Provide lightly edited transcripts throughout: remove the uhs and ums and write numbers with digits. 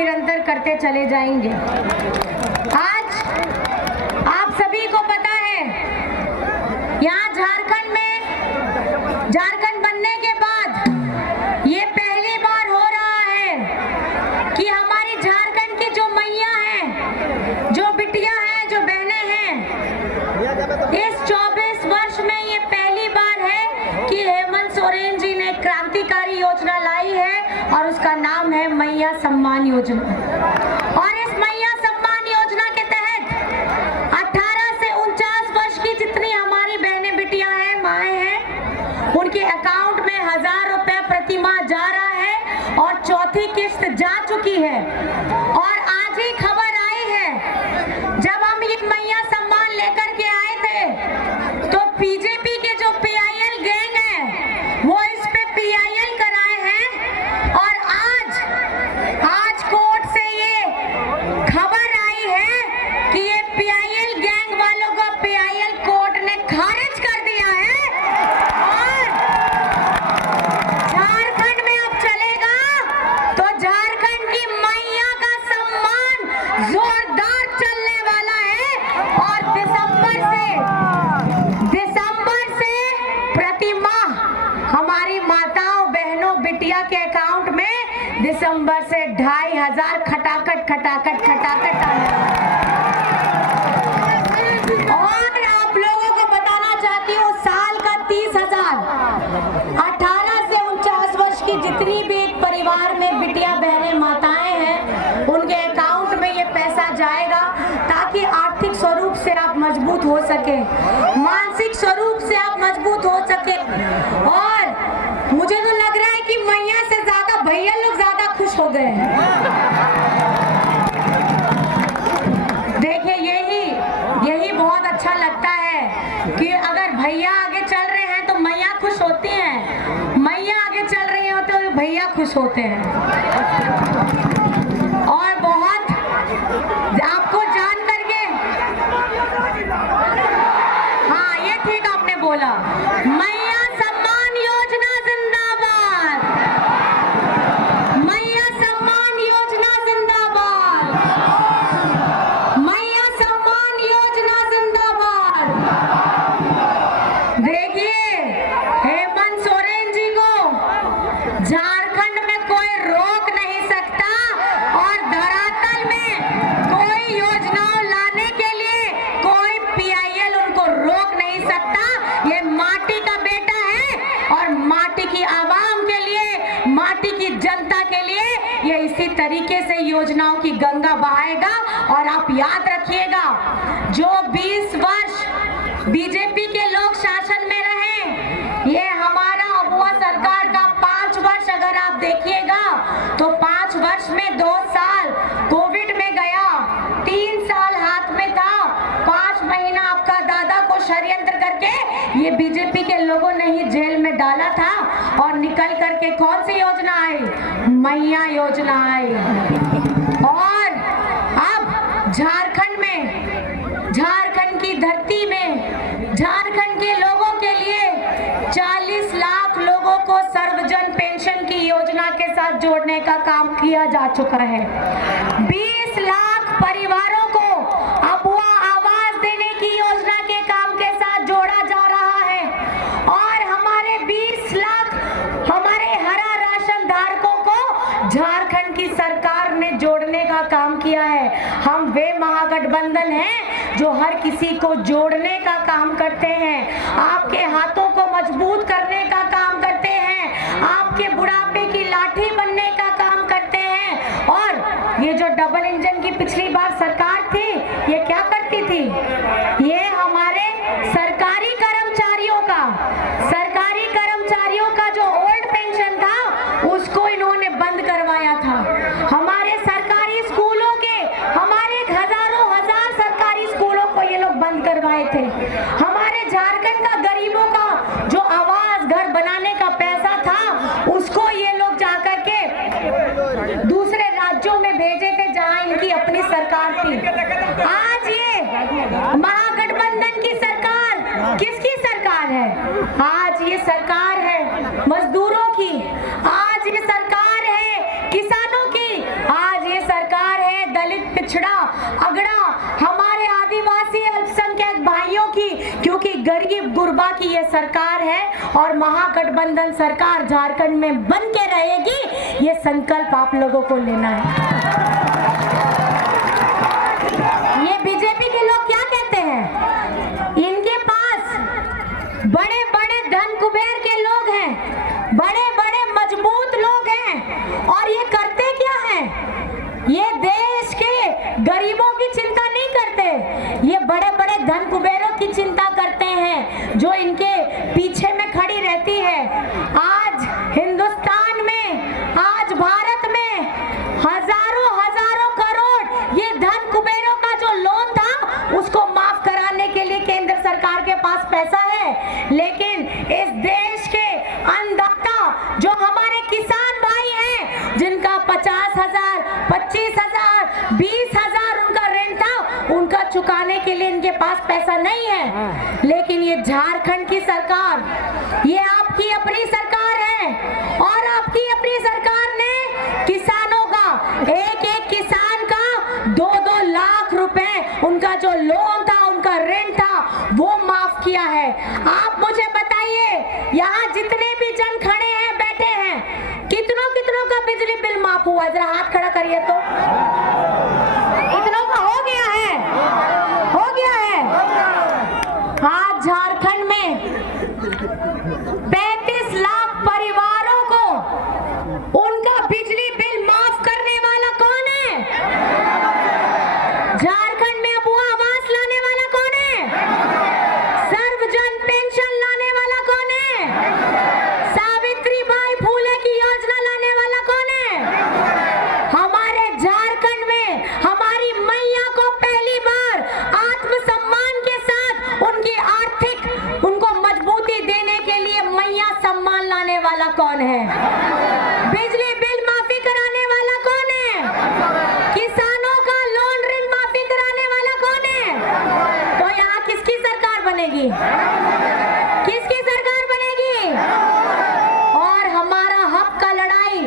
निरंतर करते चले जाएंगे। आज आप सभी को पता है, यहाँ झारखंड बनने के बाद ये पहली बार हो रहा है कि हमारी झारखंड की जो मैया हैं, जो बिटिया हैं, जो बहनें हैं, इस 24 वर्ष में ये पहली बार है कि हेमंत सोरेन जी ने क्रांतिकारी योजना लाई है और उसका नाम है मैया सम्मान योजना। और इस मैया सम्मान योजना के तहत 18 से 49 वर्ष की जितनी हमारी बहनें बिटियां हैं, माएँ हैं, उनके अकाउंट में 1000 रुपए प्रति माह जा रहा है और चौथी किस्त जा चुकी है। और आज ही खबर आई है, जब हम ये मैया सम्मान लेकर के आए थे तो बीजेपी के जो PIL गैंग है वो इस पे PIL कराए हैं। और आज कोर्ट से ये खबर आई है कि ये PIL गैंग वालों को PIL कोर्ट ने खारिज कर दिया है और झारखंड में अब चलेगा तो झारखंड की मैया का सम्मान जोरदार चलने वाला है। और दिसंबर से प्रति माह हमारी माताओं, बहनों, बिटिया के अकाउंट में दिसंबर से 2500 खटाखट और आप लोगों को बताना चाहती हूँ, साल का 30,000 18 से 49 वर्ष की जितनी भी एक परिवार में बिटिया, बहनें, माताएं हैं, उनके अकाउंट में ये पैसा जाएगा ताकि आर्थिक स्वरूप से आप मजबूत हो सके, मानसिक स्वरूप से आप मजबूत हो सके। और मुझे तो लग रहा है कि मैया से ज्यादा भैया लोग ज्यादा खुश हो गए हैं। देखिए, यही बहुत अच्छा लगता है कि अगर भैया आगे चल रहे हैं तो मैया खुश होती हैं, मैया आगे चल रही हो तो भैया खुश होते हैं। और बहुत आपको जान करके, हाँ ये ठीक आपने बोला, मैया सम्मान योजना जिंदाबाद, मैया सम्मान योजना जिंदाबाद, मैया सम्मान योजना जिंदाबाद। देखिए, हेमंत सोरेन जी को झारखंड में कोई रोक नहीं सकता और धरातल में कोई योजनाओं लाने के लिए कोई PIL उनको रोक नहीं सकता। ये माटी का बेटा है और माटी की आवाम के लिए, माटी की जनता के लिए ये इसी तरीके से योजनाओं की गंगा बहाएगा। और आप याद रखिएगा, जो 20 वर्ष बीजेपी के लोग शासन में रहे, ये हमारा अबुआ सरकार का 5 वर्ष अगर आप देखिएगा तो 5 वर्ष में 2 साल कोविड में गया, 3 साल हाथ में था, 5 महीना आपका दादा को षड्यंत्र करके ये बीजेपी के लोगों ने ही जेल में डाला था और निकल करके कौन सी योजना आई? मैया योजना आई। और अब झारखंड की धरती में झारखंड के लोगों के लिए 40 लाख लोगों को सर्वजन पेंशन की योजना के साथ जोड़ने का काम किया जा चुका है। 20 लाख परिवारों को अबुआ आवास देने की योजना के काम के साथ जोड़ा जा रहा है। और हमारे 20 लाख हमारे हरा राशन धारकों को झारखंड की सरकार ने जोड़ने का काम किया है। हम वे महागठबंधन हैं जो हर किसी को जोड़ने का काम करते हैं, आपके हाथों को मजबूत करने का काम करते हैं, आपके बुढ़ापे की लाठी बनने का काम करते हैं। और ये जो डबल इंजन की पिछली बार सरकार थी, ये क्या करती थी? ये हमारे सरकारी कर्मचारियों का जो ओल्ड पेंशन था उसको इन्होंने बंद करवाया था। हमारे सरकारी स्कूलों के, हमारे हजार सरकारी स्कूलों को ये लोग बंद करवाए थे। हमारे झारखंड का गरीबों का जो आवास घर बनाने का पैसा था उसको ये लोग जाकर के दूसरे राज्यों में भेजे थे जहां इनकी अपनी सरकार थी। आज ये महागठबंधन की सरकार किसकी सरकार है? आज ये सरकार है मजदूरों की, आज ये सरकार है किसानों की, आज ये पिछड़ा अगड़ा हमारे आदिवासी अल्पसंख्यक भाइयों की, क्योंकि गरीब गुरबा की ये सरकार है और महागठबंधन सरकार झारखंड में बन के रहेगी। ये संकल्प आप लोगों को लेना है। ये बीजेपी के लोग क्या कहते हैं? इनके पास बड़े बड़े धन कुबेर के लोग हैं, बड़े बड़े मजबूत लोग हैं, और ये करते क्या हैं? ये देश के गरीबों की चिंता नहीं करते, ये बड़े बड़े धन कुबेरों की चिंता करते हैं जो इनके पीछे में खड़ी रहती है। आज हिंदुस्तान में, आज भारत में हजारों हजारों करोड़ ये धन कुबेरों का जो लोन था उसको माफ कराने के लिए केंद्र सरकार के पास पैसा है, लेकिन इस देश के अन्नदाता जो हमारे किसान भाई हैं जिनका 50,000, 25,000, 20,000 उनका ऋण था, उनका चुकाने के लिए इनके पास पैसा नहीं है। लेकिन ये झारखंड की सरकार, ये आपकी अपनी सरकार है और आपकी अपनी सरकार ने किसानों का, एक एक किसान का 2-2 लाख रुपए उनका जो लोन था, उनका ऋण था, वो माफ किया है। आप मुझे बताइए, यहाँ जितने भी जन खड़े हैं, बैठे हैं, कितनों कितनों का बिजली बिल माफ हुआ? जरा हाथ खड़ा करिए तो। इतनों का हो गया है? हो गया है। आज झारखंड में 35 लाख परिवारों को उनका बिजली बिल माफ करने वाला कौन है? झारखंड में अबुआ आवास लाने वाला कौन है? सर्वजन पेंशन लाने वाला कौन है? सावित्रीबाई फूले की योजना लाने वाला कौन है? हमारे झारखंड में हमारी मैया को पहली बार आत्मसम्मान के साथ उनकी आर्थिक उनको मजबूती देने के लिए मैया सम्मान लाने वाला कौन है? बिजली बिल माफी कराने वाला कौन है? किसानों का लोन ऋण माफी कराने वाला कौन है? तो यहाँ किसकी सरकार बनेगी? किसकी सरकार बनेगी? और हमारा हक का लड़ाई,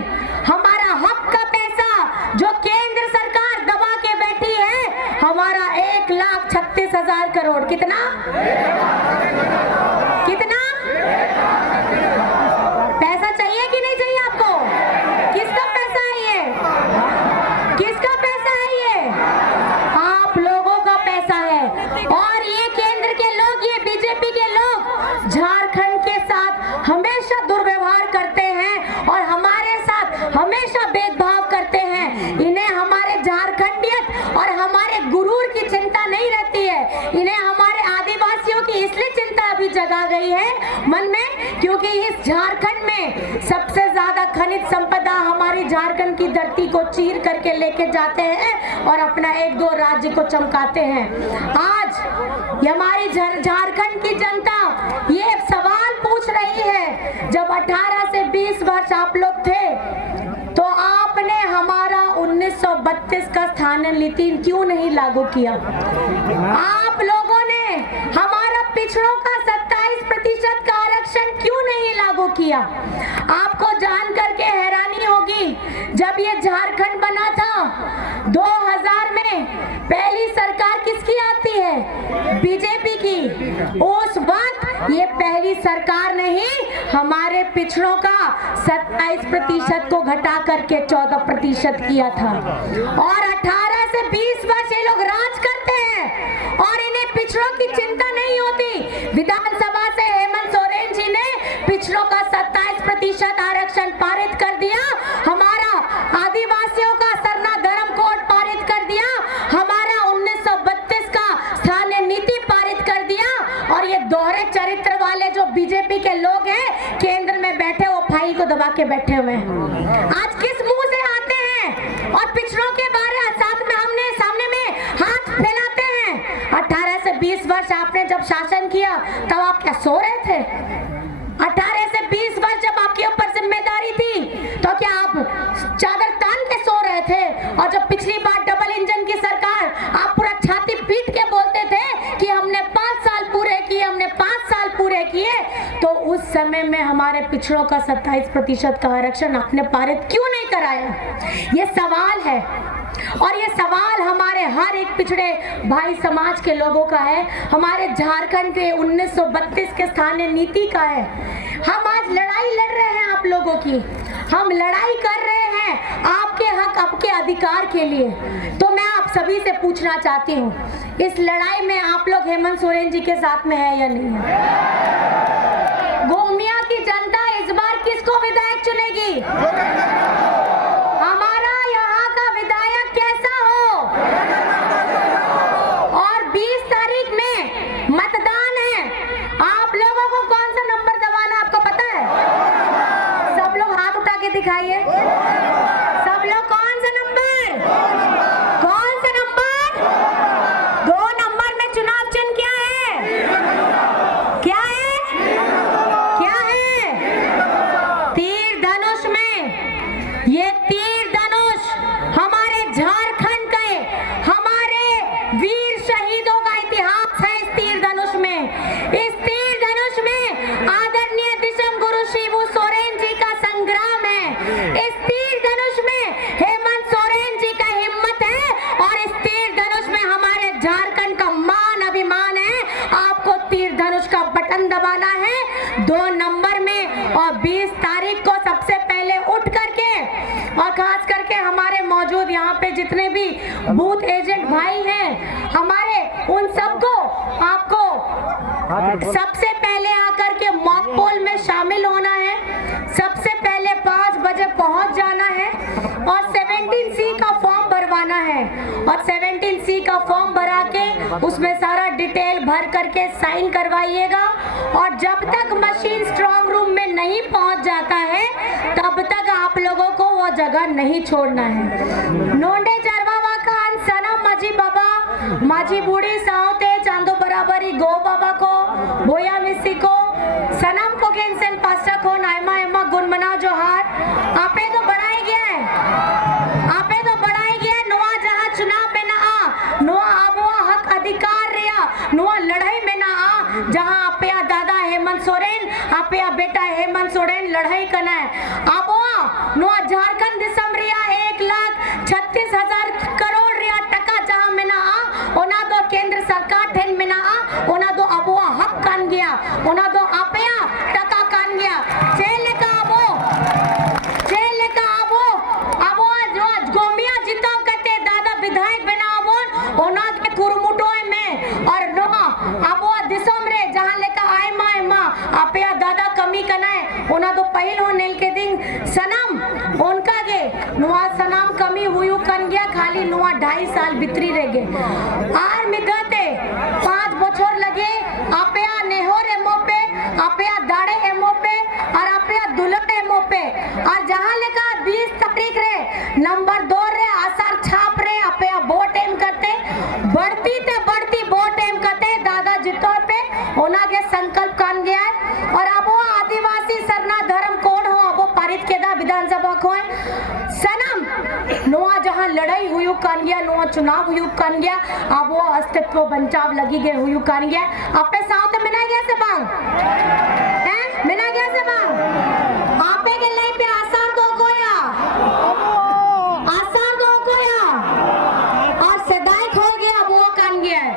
हमारा हक का पैसा जो केंद्र सरकार दबा के बैठी है, हमारा 1,36,000 करोड़, कितना कितना पैसा चाहिए कि नहीं चाहिए आपको? किसका पैसा है ये? किसका पैसा है ये? आप लोगों का पैसा है। और ये केंद्र के लोग, ये बीजेपी के लोग झारखंड के साथ हमेशा दुर्व्यवहार करते हैं और हमारे साथ हमेशा भेदभाव करते हैं। इन्हें हमारे झारखंडियत और हमारे गुरूर की चिंता नहीं रहती है। इन्हें हमारे आदिवासियों की इसलिए चिंता अभी जगा गई है मन में, क्योंकि इस झारखंड में सबसे ज्यादा खनिज संपदा हमारी झारखंड की धरती को चीर करके लेके जाते हैं और अपना 1-2 राज्य को चमकाते हैं। आज हमारी झारखंड की जनता ये सवाल पूछ रही है, जब 18 से 20 वर्ष आप लोग थे तो आपने हमारा 1932 का स्थान नीति क्यों नहीं लागू किया? आप लोगों ने हमारा पिछड़ों का 27% का आरक्षण क्यों नहीं लागू किया? आपको जान करके हैरानी होगी, जब ये झारखंड बना था 2000 में, पहली सरकार किसकी आती है? बीजेपी की। उस वक्त ये पहली सरकार ने ही हमारे पिछड़ों का 27% को घटा करके 14% किया था। और 18 से 20 वर्ष ये लोग राज करते हैं और इन्हें पिछड़ों की चिंता नहीं होती। विधानसभा से हेमंत सोरेन जी ने पिछड़ों का 27% आरक्षण पारित कर दिया, हमारा आदिवासियों का सरना धर्म कोड पारित कर दिया, हमारा 1932 का स्थानीय नीति पारित कर दिया। और ये दोहरे चरित्र वाले जो बीजेपी के लोग हैं केंद्र में बैठे, वो फाइल को दबा के बैठे हुए हैं। आज किस मुंह से आते हैं और पिछड़ों के बारे साथ में हमने सामने में हाथ फैलाते हैं? 18 से 20 वर्ष आपने जब शासन किया तब आप क्या सो रहे थे? 18 से 20 वर्ष जब आपके ऊपर जिम्मेदारी थी तो क्या आप चादर तान के सो रहे थे? और जब पिछली बार डबल इंजन की सरकार, आप पूरा छाती पीट के बोलते थे कि हमने 5 साल पूरे किए, हमने 5 साल पूरे किए, तो उस समय में हमारे पिछड़ों का 27% का आरक्षण आपने पारित क्यों नहीं कराया? ये सवाल है। और ये सवाल हमारे हर एक पिछड़े भाई समाज के लोगों का है, हमारे झारखंड के 1932 के स्थानीय नीति का है। हम आज लड़ाई लड़ रहे हैं आप लोगों की, हम लड़ाई कर रहे हैं आपके हक, आपके अधिकार के लिए। तो मैं आप सभी से पूछना चाहती हूँ, इस लड़ाई में आप लोग हेमंत सोरेन जी के साथ में है या नहीं है? गोमिया की जनता इस बार किसको विधायक चुनेगी? हमारा यहाँ का विधायक कैसा हो? और 20 तारीख में मतदान है, आप लोगों को कौन सा नंबर दबाना आपको पता है? सब लोग हाथ उठा के दिखाइए, सब लोग कौन सा नंबर? कौन सा नंबर? 2 नंबर में चुनाव चिन्ह क्या है? क्या है? क्या है? तीर धनुष में। ये तीर धनुष हमारे झारखंड के, हमारे वीर शहीदों का इतिहास है। इस तीर धनुष में, इस तीर धनुष में आदरणीय दिसम गुरु शिबू सोरेन जी का संग्राम है। इस तीर धनुष में हेमंत सोरेन जी का हिम्मत है, और इस तीर धनुष में हमारे झारखंड का मान अभिमान है। आपको तीर धनुष का बटन दबाना है 2 नंबर में, और 20 तारीख को सबसे पहले उठ करके, और खास करके हमारे मौजूद यहाँ पे जितने भी बूथ एजेंट भाई हैं हमारे, उन सबको आपको सबसे पहले आकर के मॉक पोल में शामिल होना है। सबसे पहले 5 बजे पहुंच जाना है, और 17C का फॉर्म भरवाना है, और 17C का फॉर्म भरा के उसमें सारा डिटेल भर करके साइन करवाइएगा। और जब तक मशीन स्ट्रॉन्ग रूम में नहीं पहुंच जाता है तब तक आप लोगों को वो जगह नहीं छोड़ना है। नोंडे चरवावा का सनम माझी बाबा, माझी बूढ़ी सावते चांदो बराबरी गो बाबा को, भोया मिसी को, सनम को कैंसिल पास्टा को, नायमा एमा गुनमना जोहार। आपे तो बढ़ाई गया है, आपे तो बढ़ाई गया है। नुआ जहाँ चुनाव में ना आ, नुआ आबुआ हक अधिकार रिया, नुआ लड़ाई में ना आ, जहाँ आपे दादा हेमंत सोरेन, आपे बेटा हेमंत सोरेन लड़ाई करना है। आबुआ नुआ झारखंड दिसम रिया 1,36,000 करोड़ रिया टका जहाँ में ना आ, ओना तो केंद्र सरकार ठेन में ना आ, ओना तो आबुआ हक कान गया, ओना तो आपे टका कान गया। चेल का आबो, चेल का आबो, आबुआ जो गोमिया जिताव करते दादा विधायक बना आबो, ओना के कुरुमुटोय में, और नो आबुआ दिसम रे जहाँ लेकर आए माए माँ आपे दादा कमी करना है, ओना तो पहल हो नेल के दिन सनम उनका गे नुआ सनम कमी हुई कन गया, खाली नुआ 2.5 साल बितरी रह गए। आर मिगते 5 बछर लगे आपे नेहोर एमो पे, आपे दाड़े एमो पे, और आपे दुलट एमो पे, और जहाँ लेकर 20 तारीख रे नंबर 2 रे आसार छाप रे आपे वोट एम करते, बढ़ती ते बढ़ती वोट एम करते दादा जितो पे ओना के संकल्प कान गया है। और अब वो आदिवासी सरना धर्म कोड हो, अब वो पारित के दा विधानसभा को सनम नुआ जहाँ लड़ाई हुई कान गया, नुआ चुनाव हुई कान गया, अब वो अस्तित्व बचाव लगी गए हुई कान गया। आपे साथ में मिना गया से बांग हैं, मिना गया से बांग आपे के नहीं पे आसार दो कोया, आसार दो कोया, और सदाई खो गया वो कान गया है।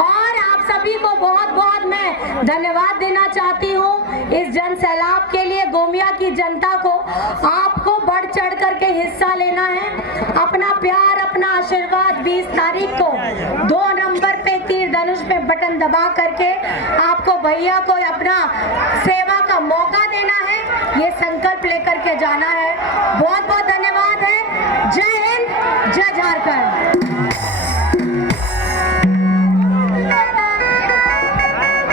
और आप सभी को बहुत बहुत मैं धन्यवाद देना चाहती हूँ इस जन सैलाब के लिए। गोमिया की जनता को आपको बढ़ चढ़ करके हिस्सा लेना है, अपना प्यार, अपना आशीर्वाद 20 तारीख को 2 नंबर पे तीर धनुष पे बटन दबा करके आपको भैया को अपना सेवा का मौका देना है, ये संकल्प लेकर के जाना है। बहुत बहुत धन्यवाद है। जय हिंद, जय झारखंड।